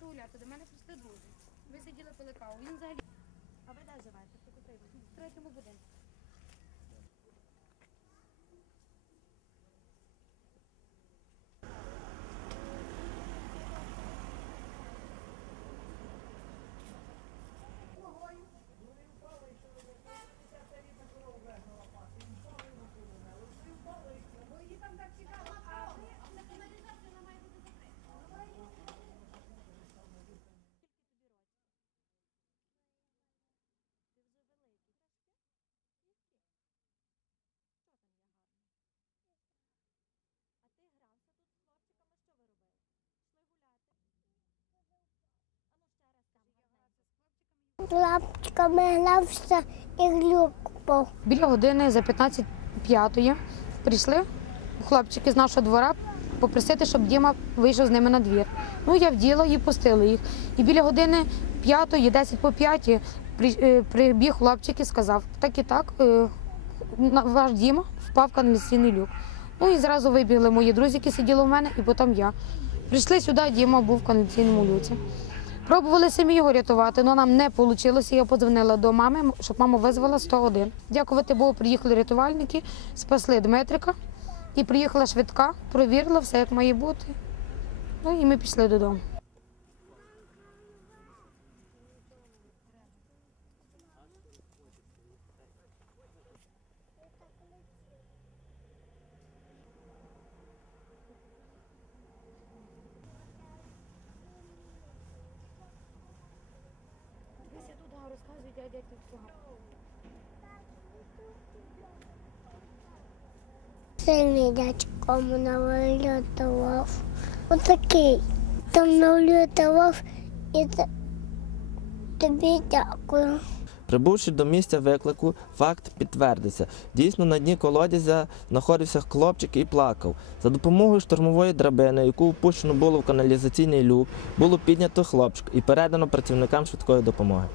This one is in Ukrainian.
гуляти. До мене прийшли друзі. Ви сиділи пили каву. Він взагалі. А ви де живете? В третьому будинку. Лапчиками грався і глюк був. Біля години за 15 п'ятої прийшли хлопчики з нашого двора попросити, щоб Діма вийшов з ними на двір. Ну, я вділа і пустила їх. І біля години п'ятої, 10 по п'ятій, е, прибіг хлопчик і сказав, так і так, е, ваш Діма впав в каналізаційний люк. Ну і зразу вибігли мої друзі, які сиділи у мене, і потім я. Прийшли сюди, Діма був в каналізаційному люці. Пробували самі його рятувати, але нам не вийшло. Я подзвонила до мами, щоб мама визвала 101. Дякувати Богу, приїхали рятувальники, спасли Дмитрика. І приїхала швидка, провірила все, як має бути. Ну і ми пішли додому. Розказуй, дядя, тут Сильний дядько мене вилютував. Отакий. Там навлютував і тобі дякую. Прибувши до місця виклику, факт підтвердився. Дійсно, на дні колодязя знаходився хлопчик і плакав. За допомогою штурмової драбини, яку впущено було в каналізаційний люк, було піднято хлопчик і передано працівникам швидкої допомоги.